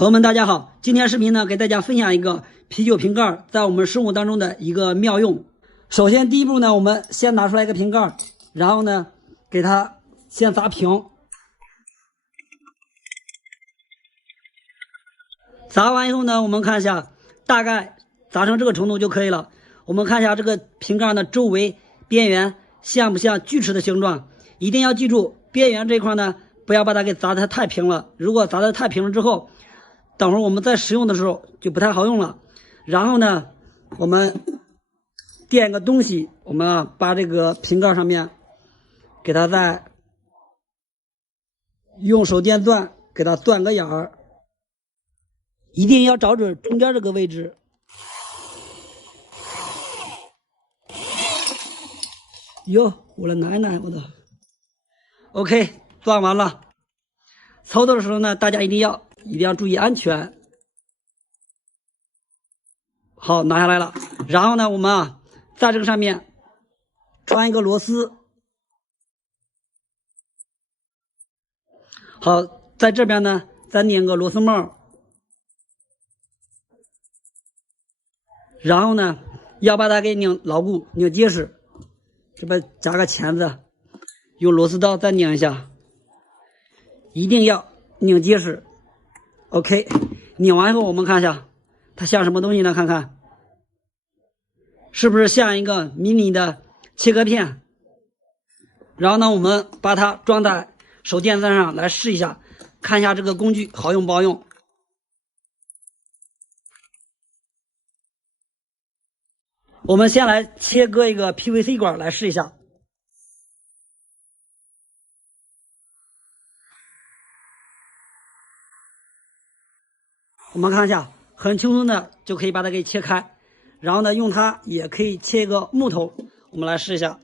朋友们，大家好！今天视频呢，给大家分享一个啤酒瓶盖在我们生活当中的一个妙用。首先，第一步呢，我们先拿出来一个瓶盖，然后呢，给它先砸平。砸完以后呢，我们看一下，大概砸成这个程度就可以了。我们看一下这个瓶盖的周围边缘像不像锯齿的形状？一定要记住，边缘这一块呢，不要把它给砸得太平了。如果砸得太平了之后，等会儿我们在使用的时候就不太好用了。然后呢，我们垫个东西，我们把这个瓶盖上面给它再用手电钻给它钻个眼儿，一定要找准中间这个位置。哟，我的奶奶，我的 OK 钻完了。操作的时候呢，大家一定要注意安全。好，拿下来了。然后呢，我们在这个上面穿一个螺丝。好，在这边呢再拧个螺丝帽。然后呢，要把它给拧牢固、拧结实。这边加个钳子，用螺丝刀再拧一下，一定要拧结实。OK， 拧完以后我们看一下，它像什么东西呢？看看，是不是像一个迷你的切割片？然后呢，我们把它装在手电钻上来试一下，看一下这个工具好用不好用。我们先来切割一个 PVC 管来试一下。我们看一下，很轻松的就可以把它给切开。然后呢，用它也可以切一个木头，我们来试一下。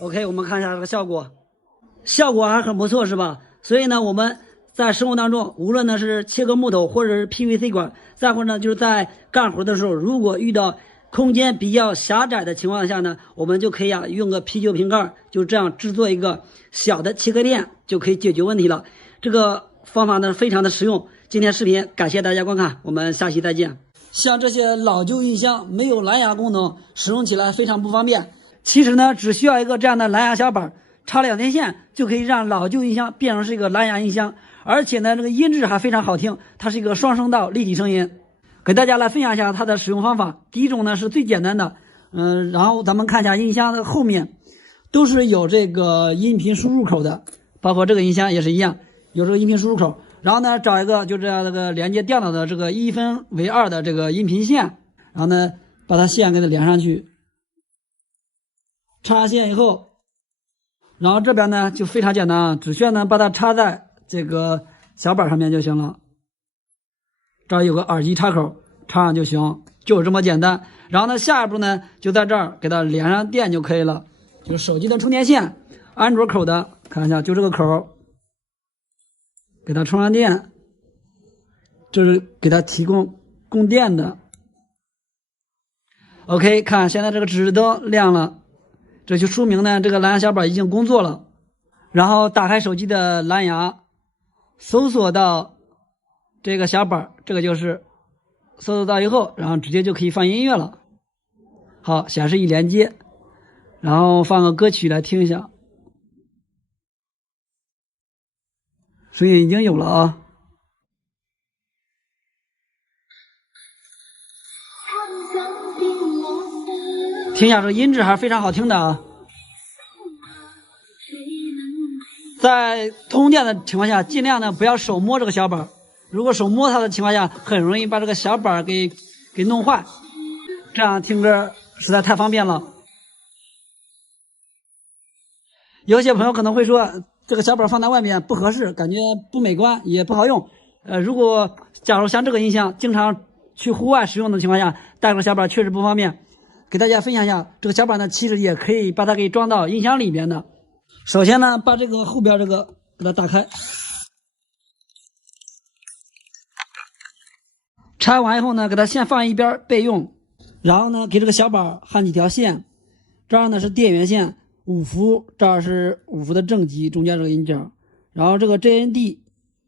OK， 我们看一下这个效果，效果还很不错，是吧？所以呢，我们在生活当中，无论呢是切割木头，或者是 PVC 管，再或者呢就是在干活的时候，如果遇到空间比较狭窄的情况下呢，我们就可以用个啤酒瓶盖，就这样制作一个小的切割垫，就可以解决问题了。这个方法呢非常的实用。今天视频感谢大家观看，我们下期再见。像这些老旧音箱没有蓝牙功能，使用起来非常不方便。其实呢，只需要一个这样的蓝牙小板，插2天线就可以让老旧音箱变成是一个蓝牙音箱，而且呢，这个音质还非常好听，它是一个双声道立体声音。给大家来分享一下它的使用方法。第一种呢是最简单的，然后咱们看一下音箱的后面都是有这个音频输入口的，包括这个音箱也是一样，有这个音频输入口。然后呢，找一个就这样这个连接电脑的这个1分为2的这个音频线，然后呢把它线给它连上去。插上线以后，然后这边呢就非常简单啊，只需要呢把它插在这个小板上面就行了。这儿有个耳机插口，插上就行，就是这么简单。然后呢，下一步呢就在这儿给它连上电就可以了，就是手机的充电线，安卓口的，看一下就这个口，给它充上电，这是给它提供供电的。OK， 看现在这个指示灯亮了。这就说明呢，这个蓝牙小板已经工作了。然后打开手机的蓝牙，搜索到这个小板，这个就是搜索到以后，然后直接就可以放音乐了。好，显示已连接，然后放个歌曲来听一下，声音已经有了啊。听一下，这个音质还是非常好听的啊。在通电的情况下，尽量呢不要手摸这个小板，如果手摸它的情况下，很容易把这个小板给弄坏。这样听歌实在太方便了。有些朋友可能会说，这个小板放在外面不合适，感觉不美观，也不好用。如果假如像这个音箱经常去户外使用的情况下，带个小板确实不方便。给大家分享一下，这个小板呢，其实也可以把它给装到音箱里边的。首先呢，把这个后边这个给它打开，拆完以后呢，给它先放一边备用。然后呢，给这个小板焊几条线，这儿呢是电源线5伏，这儿是5伏的正极，中间这个引脚，然后这个 JND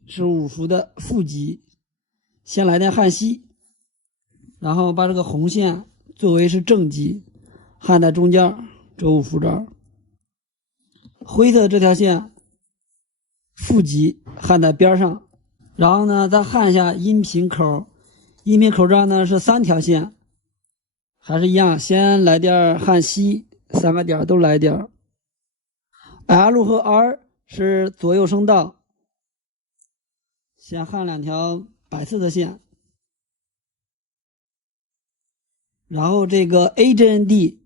是5伏的负极，先来电焊锡，然后把这个红线作为是正极，焊在中间这5伏这儿，灰色的这条线负极焊在边上，然后呢再焊一下音频口，音频口这儿呢是3条线，还是一样，先来点焊锡，3个点都来点。L 和 R 是左右声道，先焊2条白色的线，然后这个 AJND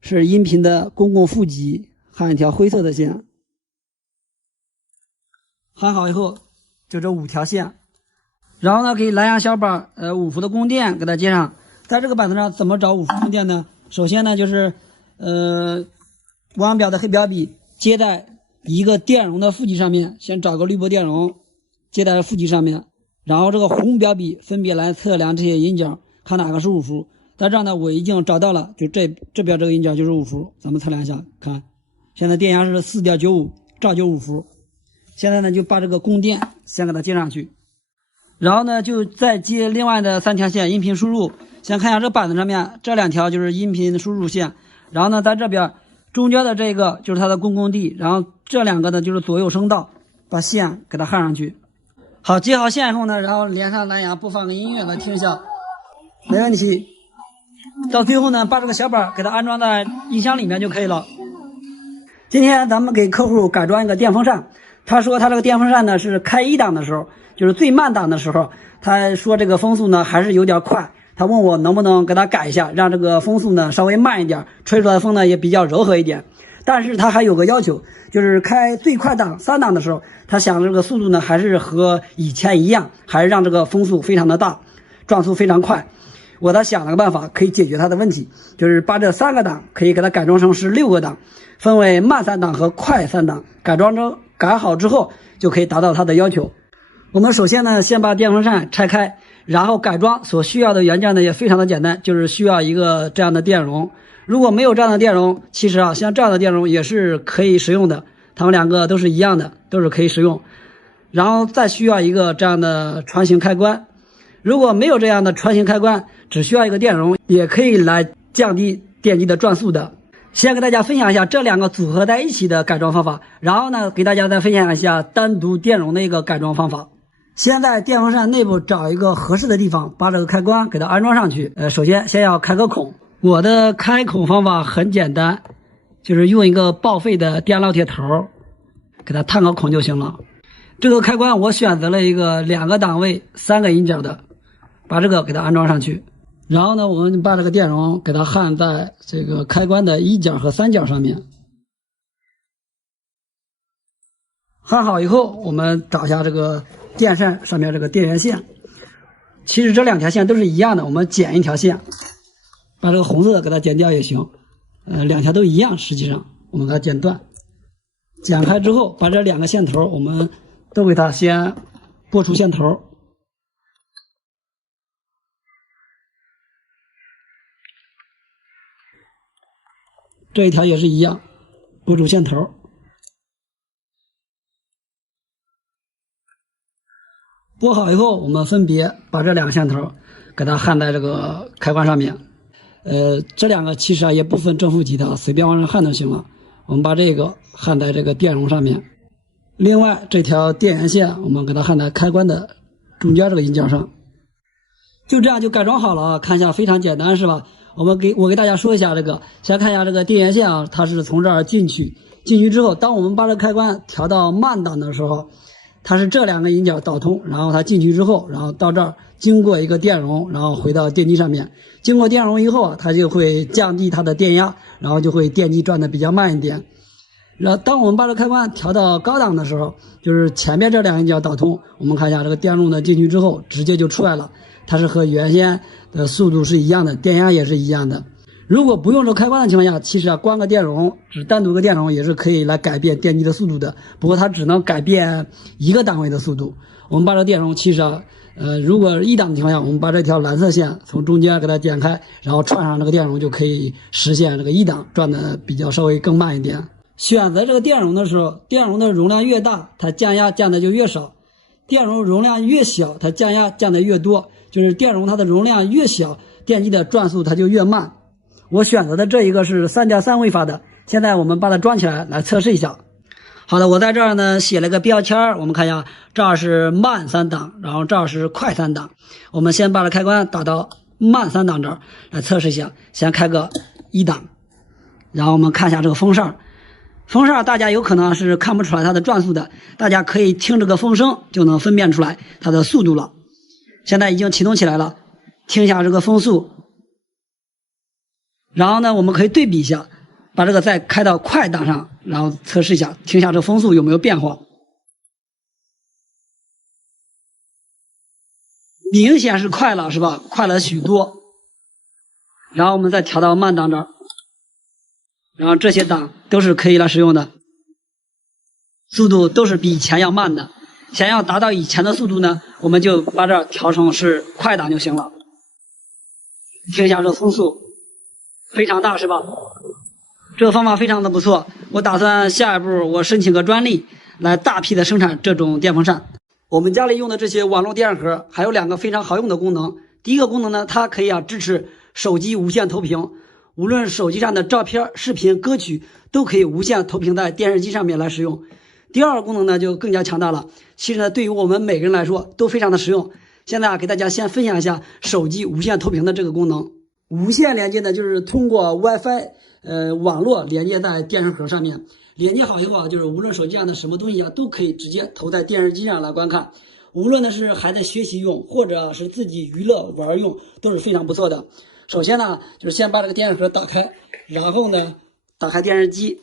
是音频的公共负极，焊一条灰色的线。焊好以后就这5条线，然后呢给蓝牙小板5伏的供电给它接上。在这个板子上怎么找5伏供电呢？首先呢就是腕表的黑表笔接在一个电容的负极上面，先找个滤波电容接在负极上面，然后这个红表笔分别来测量这些引脚，看哪个是5伏。在这儿呢我已经找到了，就这边这个引脚就是5伏，咱们测量一下，看现在电压是 4.95， 照就5伏。现在呢就把这个供电先给它接上去，然后呢就再接另外的3条线音频输入。先看一下这板子上面这2条就是音频输入线，然后呢在这边中间的这个就是它的公共地，然后这2个呢就是左右声道，把线给它焊上去。好，接好线以后呢，然后连上蓝牙，播放个音乐来听一下，没问题。到最后呢把这个小板给它安装在音箱里面就可以了。今天咱们给客户改装一个电风扇，他说他这个电风扇呢是开1档的时候，就是最慢档的时候，他说这个风速呢还是有点快，他问我能不能给他改一下，让这个风速呢稍微慢一点，吹出来的风呢也比较柔和一点。但是他还有个要求，就是开最快档3档的时候，他想这个速度呢还是和以前一样，还是让这个风速非常的大，转速非常快。我他想了个办法可以解决他的问题，就是把这3个档可以给他改装成是6个档，分为慢3档和快3档，改好之后就可以达到他的要求。我们首先呢先把电风扇拆开，然后改装所需要的元件呢也非常的简单，就是需要一个这样的电容。如果没有这样的电容，其实像这样的电容也是可以使用的，它们2个都是一样的，都是可以使用。然后再需要一个这样的穿行开关，如果没有这样的穿行开关，只需要一个电容也可以来降低电机的转速的。先给大家分享一下这2个组合在一起的改装方法，然后呢给大家再分享一下单独电容的一个改装方法。先在电风扇内部找一个合适的地方，把这个开关给它安装上去。首先要开个孔，我的开孔方法很简单，就是用一个报废的电烙铁头给它探个孔就行了。这个开关我选择了一个2个档位3个引脚的，把这个给它安装上去。然后呢我们把这个电容给它焊在这个开关的1角和3角上面。焊好以后，我们找一下这个电扇上面这个电源线，其实这2条线都是一样的，我们剪1条线，把这个红色的给它剪掉也行，2条都一样，实际上我们给它剪断，剪开之后把这2个线头我们都给它先拨出线头，这一条也是一样，拨出线头。拨好以后，我们分别把这2个线头给它焊在这个开关上面。这2个其实也不分正负极的，随便往上焊就行了。我们把这个焊在这个电容上面。另外这条电源线我们给它焊在开关的中间这个引脚上。就这样就改装好了啊，看一下非常简单是吧？我给大家说一下这个，先看一下这个电源线啊，它是从这儿进去之后，当我们把这个开关调到慢档的时候，它是这2个引脚导通，然后它进去之后，然后到这儿经过一个电容，然后回到电机上面。经过电容以后啊，它就会降低它的电压，然后就会电机转的比较慢一点。然后当我们把这开关调到高档的时候，就是前面这2个引脚导通，我们看一下这个电路呢进去之后直接就出来了，它是和原先的速度是一样的，电压也是一样的。如果不用这开关的情况下，其实关个电容，只单独个电容也是可以来改变电机的速度的，不过它只能改变1个档位的速度。我们把这电容其实如果1档的情况下，我们把这条蓝色线从中间给它点开，然后串上这个电容，就可以实现这个1档转的比较稍微更慢一点。选择这个电容的时候，电容的容量越大，它降压降的就越少；电容容量越小，它降压降的越多。就是电容它的容量越小，电机的转速它就越慢。我选择的这一个是 3.3 微法的，现在我们把它装起来来测试一下。好的，我在这儿呢写了个标签，我们看一下，这儿是慢3档，然后这儿是快3档。我们先把这开关打到慢3档这儿来测试一下，先开个1档，然后我们看一下这个风扇。风扇大家有可能是看不出来它的转速的，大家可以听这个风声就能分辨出来它的速度了。现在已经启动起来了，听一下这个风速。然后呢，我们可以对比一下，把这个再开到快档上，然后测试一下，听一下这个风速有没有变化。明显是快了，是吧？快了许多。然后我们再调到慢档这儿，然后这些档都是可以来使用的，速度都是比以前要慢的。想要达到以前的速度呢，我们就把这调成是快档就行了。听一下这风速，非常大，是吧？这个方法非常的不错，我打算下一步我申请个专利，来大批的生产这种电风扇。我们家里用的这些网络电盒还有2个非常好用的功能。第一个功能呢，它可以支持手机无线投屏，无论手机上的照片、视频、歌曲都可以无线投屏在电视机上面来使用。第二个功能呢就更加强大了，其实呢对于我们每个人来说都非常的实用。现在给大家先分享一下手机无线投屏的这个功能。无线连接呢就是通过 WiFi 网络连接在电视盒上面，连接好以后就是无论手机上的什么东西都可以直接投在电视机上来观看，无论呢是孩子学习用或者是自己娱乐玩用都是非常不错的。首先呢就是先把这个电视盒打开，然后呢打开电视机，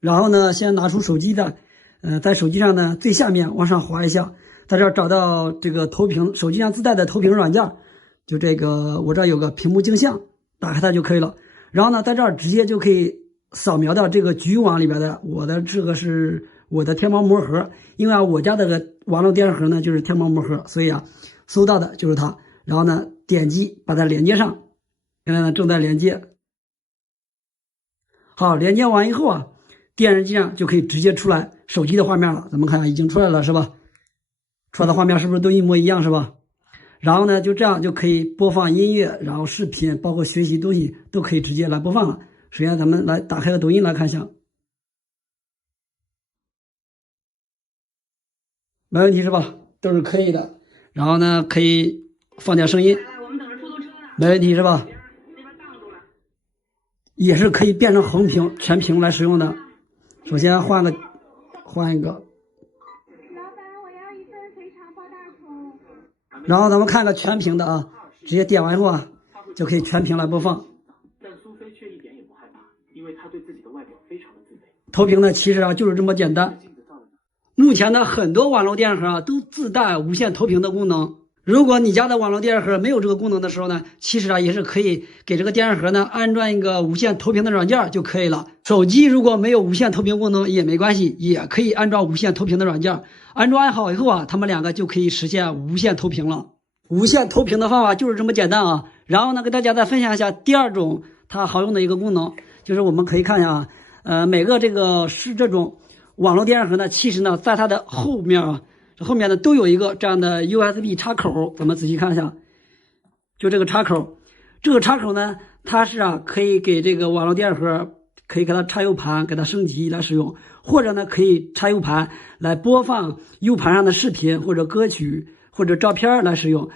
然后呢先拿出手机的在手机上呢最下面往上滑一下，在这儿找到这个投屏，手机上自带的投屏软件，就这个我这儿有个屏幕镜像，打开它就可以了。然后呢在这儿直接就可以扫描到这个局域网里边的，我的这个是我的天猫魔盒，因为我家这个网络电视盒呢就是天猫魔盒，所以搜到的就是它。然后呢点击把它连接上，现在呢正在连接。好，连接完以后电视机上就可以直接出来手机的画面了。咱们看已经出来了，是吧？出来的画面是不是都一模一样，是吧？然后呢就这样就可以播放音乐，然后视频包括学习东西都可以直接来播放了。首先咱们来打开个抖音来看一下，没问题是吧？都是可以的。然后呢可以放点声音，没问题是吧？也是可以变成横屏全屏来使用的。首先换一个，老板我要一份肥肠包大葱。然后咱们看个全屏的直接点完以后就可以全屏来播放。但苏菲却一点也不害怕，因为她对自己的外表非常的自卑。投屏呢其实就是这么简单。目前的很多网络电视盒都自带无线投屏的功能。如果你家的网络电视盒没有这个功能的时候呢，其实也是可以给这个电视盒呢安装一个无线投屏的软件就可以了。手机如果没有无线投屏功能也没关系，也可以安装无线投屏的软件。安装好以后它们2个就可以实现无线投屏了。无线投屏的方法就是这么简单然后呢，给大家再分享一下第二种它好用的一个功能，就是我们可以看一下每个这个是这种网络电视盒呢，其实呢在它的后面后面呢都有一个这样的 USB 插口，咱们仔细看一下，就这个插口，这个插口呢，它是可以给这个网络电视盒可以给它插 U 盘，给它升级来使用，或者呢可以插 U 盘来播放 U 盘上的视频或者歌曲或者照片来使用。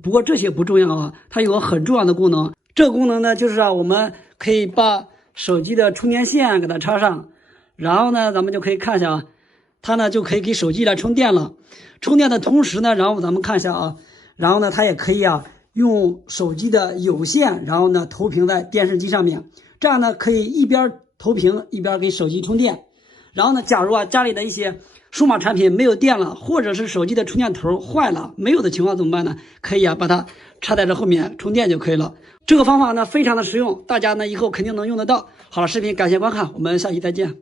不过这些不重要它有个很重要的功能，这个功能呢就是我们可以把手机的充电线给它插上，然后呢咱们就可以看一下它呢就可以给手机来充电了。充电的同时呢，然后咱们看一下然后呢它也可以用手机的有线，然后呢投屏在电视机上面，这样呢可以一边投屏一边给手机充电。然后呢假如家里的一些数码产品没有电了，或者是手机的充电头坏了没有的情况怎么办呢？可以把它插在这后面充电就可以了。这个方法呢非常的实用，大家呢以后肯定能用得到。好了，视频感谢观看，我们下期再见。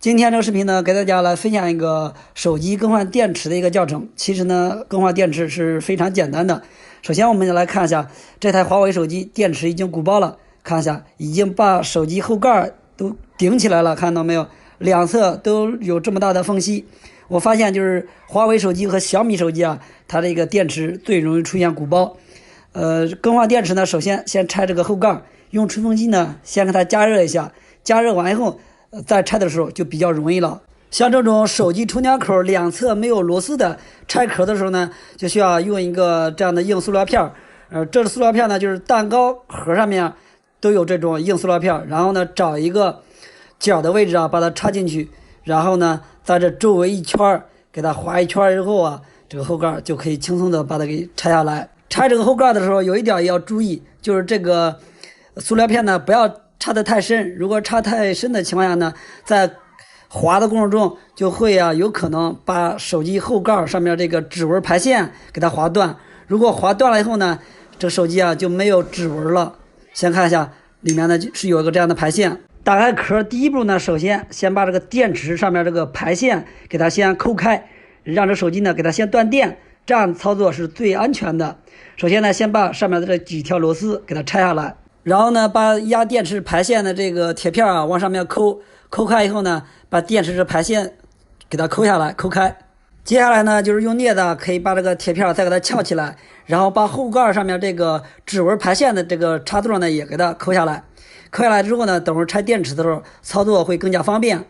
今天这个视频呢，给大家来分享一个手机更换电池的一个教程。其实呢，更换电池是非常简单的。首先，我们来看一下这台华为手机电池已经鼓包了，看一下已经把手机后盖都顶起来了，看到没有？两侧都有这么大的缝隙。我发现就是华为手机和小米手机啊，它这个电池最容易出现鼓包。更换电池呢，首先拆这个后盖，用吹风机呢先给它加热一下，加热完以后。在拆的时候就比较容易了。像这种手机充电口两侧没有螺丝的拆壳的时候呢，就需要用一个这样的硬塑料片。这个塑料片呢，就是蛋糕盒上面都有这种硬塑料片，然后呢找一个角的位置啊，把它插进去，然后呢在这周围一圈给它划一圈之后啊，这个后盖就可以轻松的把它给拆下来。拆这个后盖的时候有一点也要注意，就是这个塑料片呢不要插得太深，如果插太深的情况下呢，在滑的过程中就会有可能把手机后盖上面这个指纹排线给它划断。如果划断了以后呢，这个手机就没有指纹了。先看一下里面呢是有一个这样的排线。打开壳第一步呢，首先把这个电池上面这个排线给它先抠开，让这手机呢给它先断电，这样操作是最安全的。首先呢，先把上面的这几条螺丝给它拆下来。然后呢，把压电池排线的这个铁片往上面抠开以后呢，把电池排线给它抠开。接下来呢，就是用镊子可以把这个铁片再给它翘起来，然后把后盖上面这个指纹排线的这个插座呢也给它抠下来。抠下来之后呢，等会儿拆电池的时候操作会更加方便。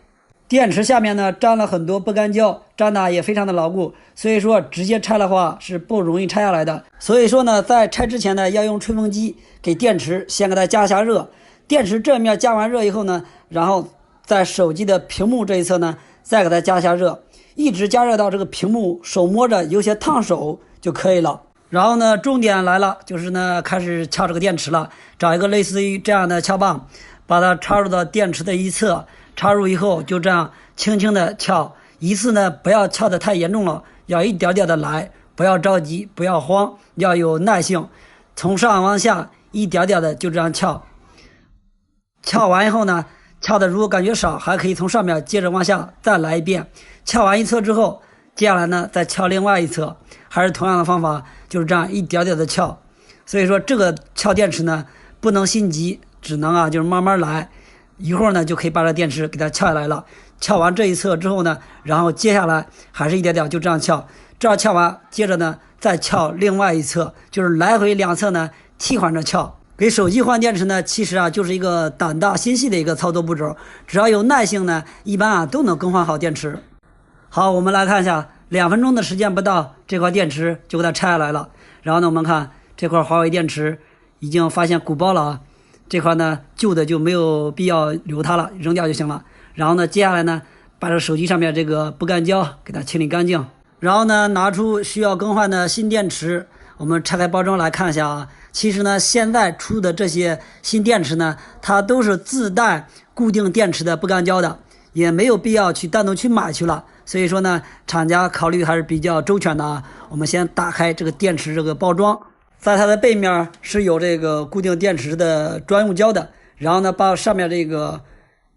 电池下面呢粘了很多不干胶，粘的也非常的牢固，所以说直接拆的话是不容易拆下来的。所以说呢，在拆之前呢，要用吹风机给电池先给它加一下热。电池这面加完热以后呢，然后在手机的屏幕这一侧呢，再给它加一下热，一直加热到这个屏幕手摸着有些烫手就可以了。然后呢，重点来了，就是呢开始撬这个电池了。找一个类似于这样的撬棒，把它插入到电池的一侧。插入以后就这样轻轻的撬，一次呢不要撬得太严重了，要一点点的来，不要着急，不要慌，要有耐性，从上往下一点点的就这样撬。撬完以后呢，撬的如果感觉少，还可以从上面接着往下再来一遍。撬完一侧之后，接下来呢再撬另外一侧，还是同样的方法，就是这样一点点的撬。所以说这个撬电池呢不能心急，只能就是慢慢来。一会儿呢就可以把这电池给它撬下来了。撬完这一侧之后呢，然后接下来还是一点点就这样撬，这样撬完，接着呢再撬另外一侧，就是来回两侧呢替换着撬。给手机换电池呢，其实就是一个胆大心细的一个操作步骤，只要有耐性呢，一般都能更换好电池。好，我们来看一下，2分钟的时间不到，这块电池就给它拆下来了。然后呢，我们看这块华为电池已经发现鼓包了这块呢旧的就没有必要留它了，扔掉就行了。然后呢，接下来呢，把这手机上面这个不干胶给它清理干净。然后呢，拿出需要更换的新电池，我们拆开包装来看一下其实呢，现在出的这些新电池呢，它都是自带固定电池的不干胶的，也没有必要去单独去买去了。所以说呢，厂家考虑还是比较周全的我们先打开这个电池这个包装。在它的背面是有这个固定电池的专用胶的，然后呢把上面这个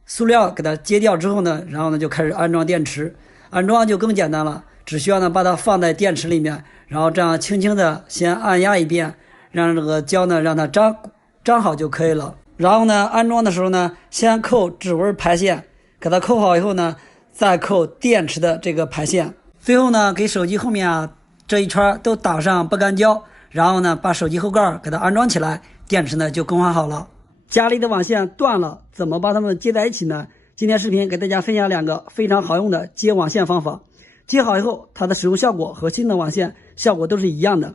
塑料给它揭掉之后呢，然后呢就开始安装电池。安装就更简单了，只需要呢把它放在电池里面，然后这样轻轻的先按压一遍，让这个胶呢让它粘好就可以了。然后呢安装的时候呢，先扣指纹排线，给它扣好以后呢，再扣电池的这个排线。最后呢给手机后面这一圈都打上不干胶，然后呢把手机后盖给它安装起来，电池呢就更换好了。家里的网线断了，怎么把它们接在一起呢？今天视频给大家分享2个非常好用的接网线方法。接好以后，它的使用效果和新的网线效果都是一样的。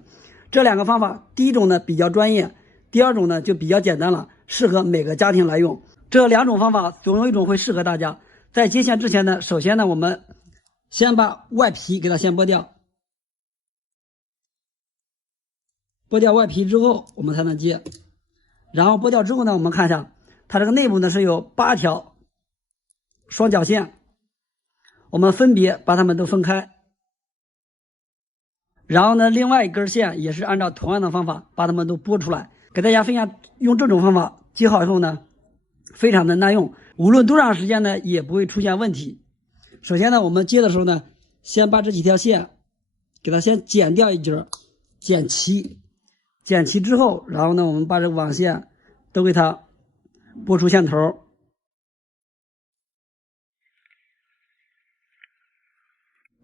这2个方法，第一种呢比较专业，第二种呢就比较简单了，适合每个家庭来用。这2种方法总有一种会适合大家。在接线之前呢，首先呢我们先把外皮给它先剥掉，剥掉外皮之后我们才能接。然后剥掉之后呢，我们看一下它这个内部呢是有8条双绞线，我们分别把它们都分开。然后呢另外一根线也是按照同样的方法把它们都剥出来。给大家分享用这种方法接好以后呢，非常的耐用，无论多长时间呢，也不会出现问题。首先呢，我们接的时候呢，先把这几条线给它先剪掉一截，剪齐。剪齐之后，然后呢，我们把这个网线都给它拨出线头。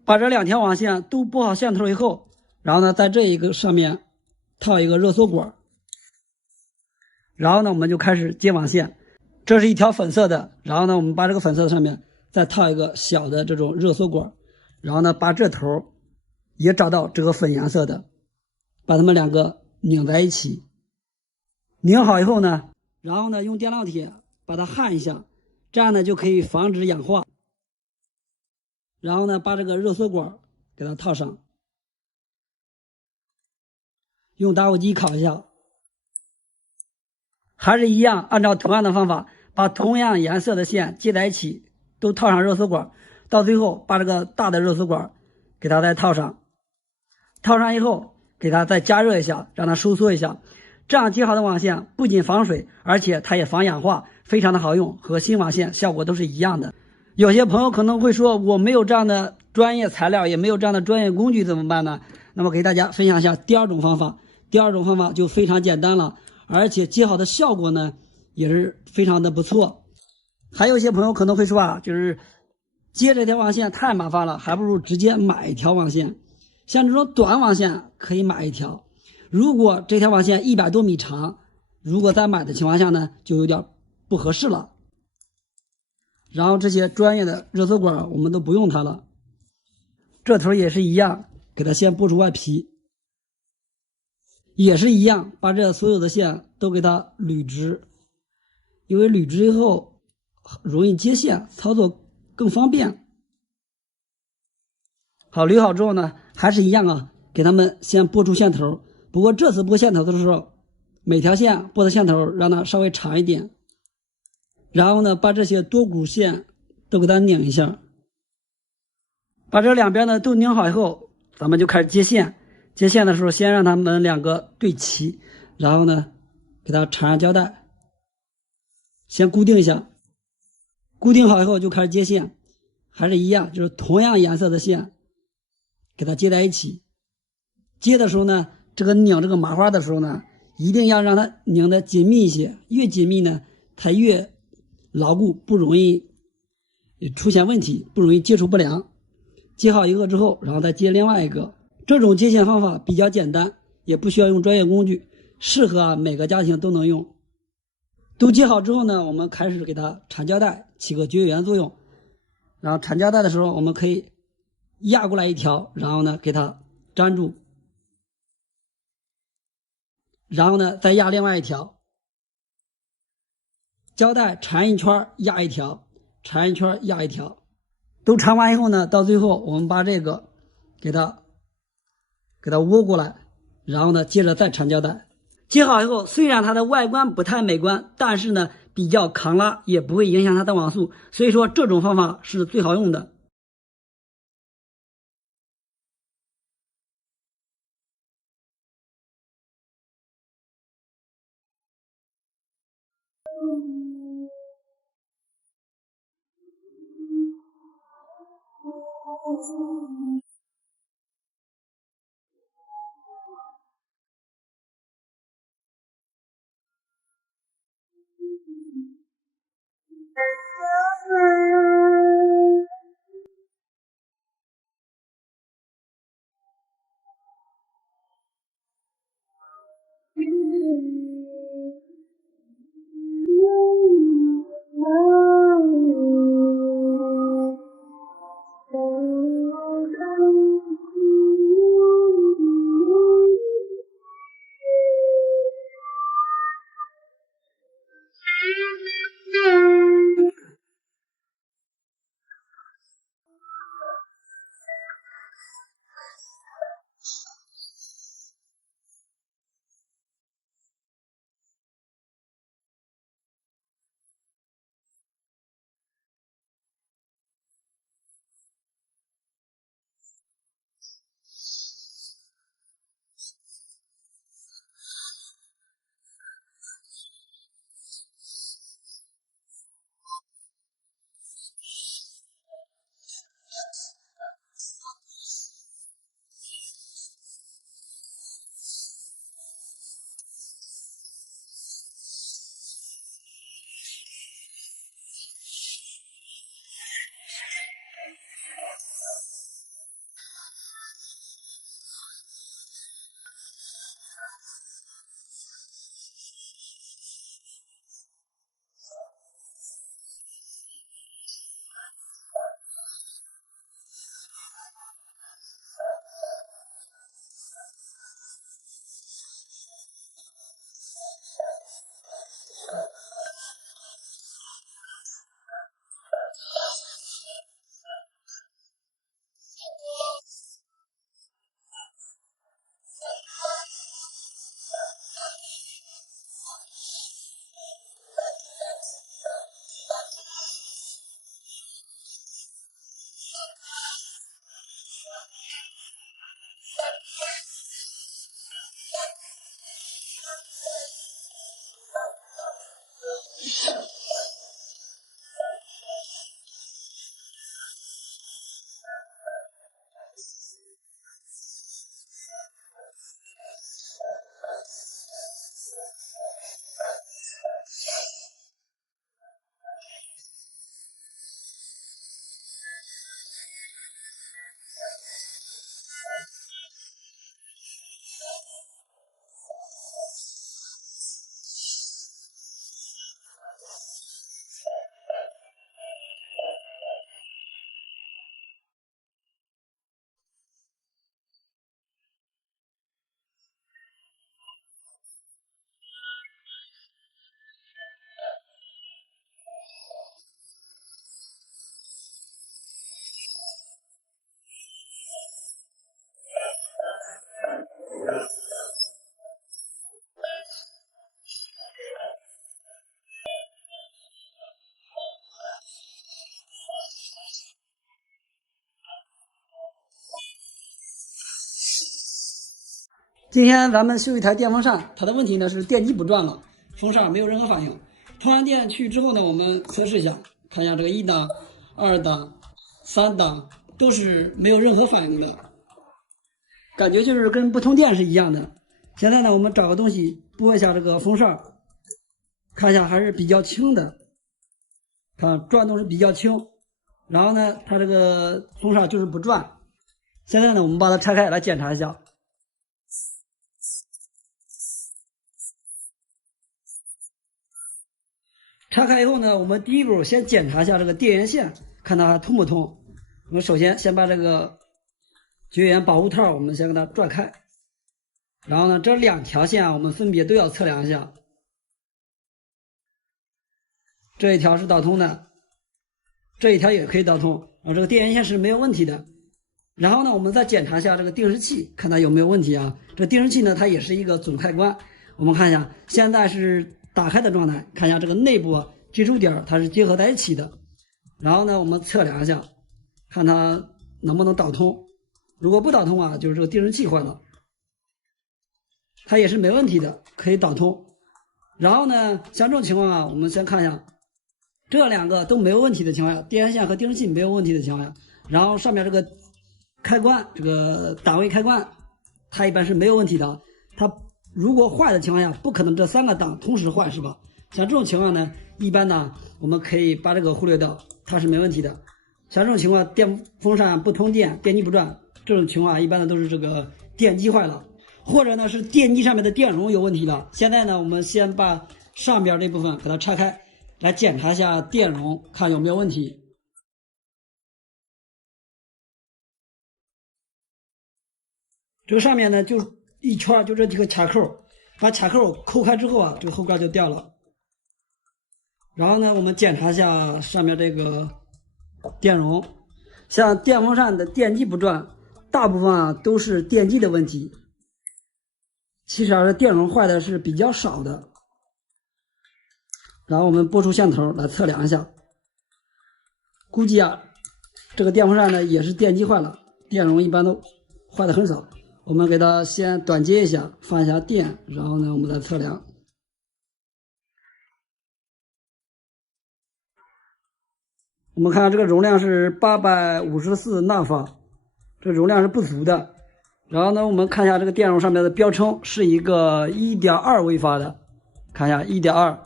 把这2条网线都拨好线头以后，然后呢，在这一个上面套一个热缩管，然后呢，我们就开始接网线。这是一条粉色的，然后呢，我们把这个粉色的上面再套一个小的这种热缩管，然后呢，把这头也找到这个粉颜色的，把它们2个拧在一起。拧好以后呢，然后呢，用电烙铁把它焊一下，这样呢就可以防止氧化。然后呢，把这个热缩管给它套上，用打火机烤一下。还是一样，按照同样的方法，把同样颜色的线接在一起，都套上热缩管。到最后，把这个大的热缩管给它再套上。套上以后，给它再加热一下，让它收缩一下。这样接好的网线不仅防水，而且它也防氧化，非常的好用，和新网线效果都是一样的。有些朋友可能会说，我没有这样的专业材料，也没有这样的专业工具，怎么办呢？那么给大家分享一下第二种方法。第二种方法就非常简单了，而且接好的效果呢也是非常的不错。还有一些朋友可能会说啊，就是接这条网线太麻烦了，还不如直接买一条网线。像这种短网线可以买一条，如果这条网线100多米长，如果再买的情况下呢，就有点不合适了。然后这些专业的热缩管我们都不用它了，这头也是一样，给它先剥除外皮，也是一样，把这所有的线都给它捋直，因为捋直以后容易接线，操作更方便。好，捋好之后呢，还是一样啊，给它们先拨出线头。不过这次拨线头的时候，每条线拨的线头让它稍微长一点。然后呢，把这些多股线都给它拧一下，把这2边呢都拧好以后，咱们就开始接线。接线的时候，先让它们2个对齐，然后呢，给它缠上胶带，先固定一下。固定好以后就开始接线，还是一样，就是同样颜色的线，给它接在一起。接的时候呢，这个拧这个麻花的时候呢，一定要让它拧得紧密一些，越紧密呢，它越牢固，不容易出现问题，不容易接触不良。接好一个之后，然后再接另外一个。这种接线方法比较简单，也不需要用专业工具，适合每个家庭都能用。都接好之后呢，我们开始给它缠胶带，起个绝缘作用。然后缠胶带的时候，我们可以压过来一条，然后呢给它粘住，然后呢再压另外一条。胶带缠一圈压一条，缠一圈压一条，都缠完以后呢，到最后我们把这个给它窝过来，然后呢接着再缠胶带。接好以后，虽然它的外观不太美观，但是呢比较抗拉，也不会影响它的网速，所以说这种方法是最好用的。今天咱们修一台电风扇，它的问题呢是电机不转了，风扇没有任何反应。通完电去之后呢，我们测试一下，看一下这个1档、2档、3档都是没有任何反应的，感觉就是跟不通电是一样的。现在呢，我们找个东西拨一下这个风扇，看一下还是比较轻的，看转动是比较轻。然后呢，它这个风扇就是不转。现在呢，我们把它拆开来检查一下。拆开以后呢，我们第一步先检查一下这个电源线，看它还通不通。我们首先先把这个绝缘保护套，我们先给它转开。然后呢，这2条线我们分别都要测量一下。这一条是导通的，这一条也可以导通，这个电源线是没有问题的。然后呢，我们再检查一下这个定时器，看它有没有问题啊？这定时器呢，它也是一个总开关。我们看一下，现在是打开的状态，看一下这个内部接触点它是结合在一起的。然后呢，我们测量一下，看它能不能导通。如果不导通啊，就是这个定时器坏了。它也是没问题的，可以导通。然后呢，像这种情况啊，我们先看一下，这2个都没有问题的情况下，电源线和定时器没有问题的情况下，然后上面这个开关，这个档位开关，它一般是没有问题的。它如果坏的情况下，不可能这3个档同时坏，是吧？像这种情况呢，一般呢，我们可以把这个忽略掉，它是没问题的。像这种情况，电风扇不通电，电机不转，这种情况一般的都是这个电机坏了，或者呢是电机上面的电容有问题了。现在呢，我们先把上边这部分给它拆开，来检查一下电容，看有没有问题。这个上面呢就一圈，就这几个卡扣，把卡扣抠开之后啊，这个后盖就掉了。然后呢，我们检查一下上面这个电容，像电风扇的电机不转，大部分啊都是电机的问题。其实啊，这电容坏的是比较少的。然后我们拨出线头来测量一下，估计啊，这个电风扇呢也是电机坏了，电容一般都坏的很少。我们给它先短接一下，放一下电，然后呢，我们再测量。我们看这个容量是854纳法，这容量是不足的。然后呢，我们看一下这个电容上面的标称是一个1.2微发的，看一下1.2，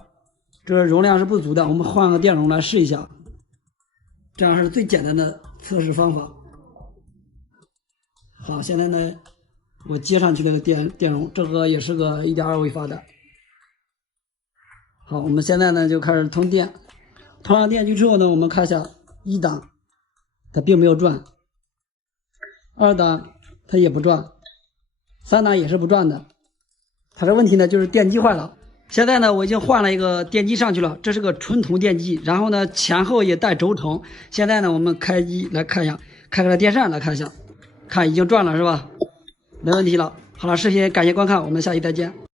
这个容量是不足的。我们换个电容来试一下，这样是最简单的测试方法。好，现在呢，我接上去这个电容，这个也是个1.2微发的。好，我们现在呢就开始通电。通上电去之后呢，我们看一下1档，它并没有转；2档它也不转；3档也是不转的。它这问题呢就是电机坏了。现在呢我已经换了一个电机上去了，这是个纯铜电机，然后呢前后也带轴承。现在呢我们开机来看一下，开个电扇来看一下，看已经转了是吧？没问题了。好了，视频感谢观看，我们下期再见。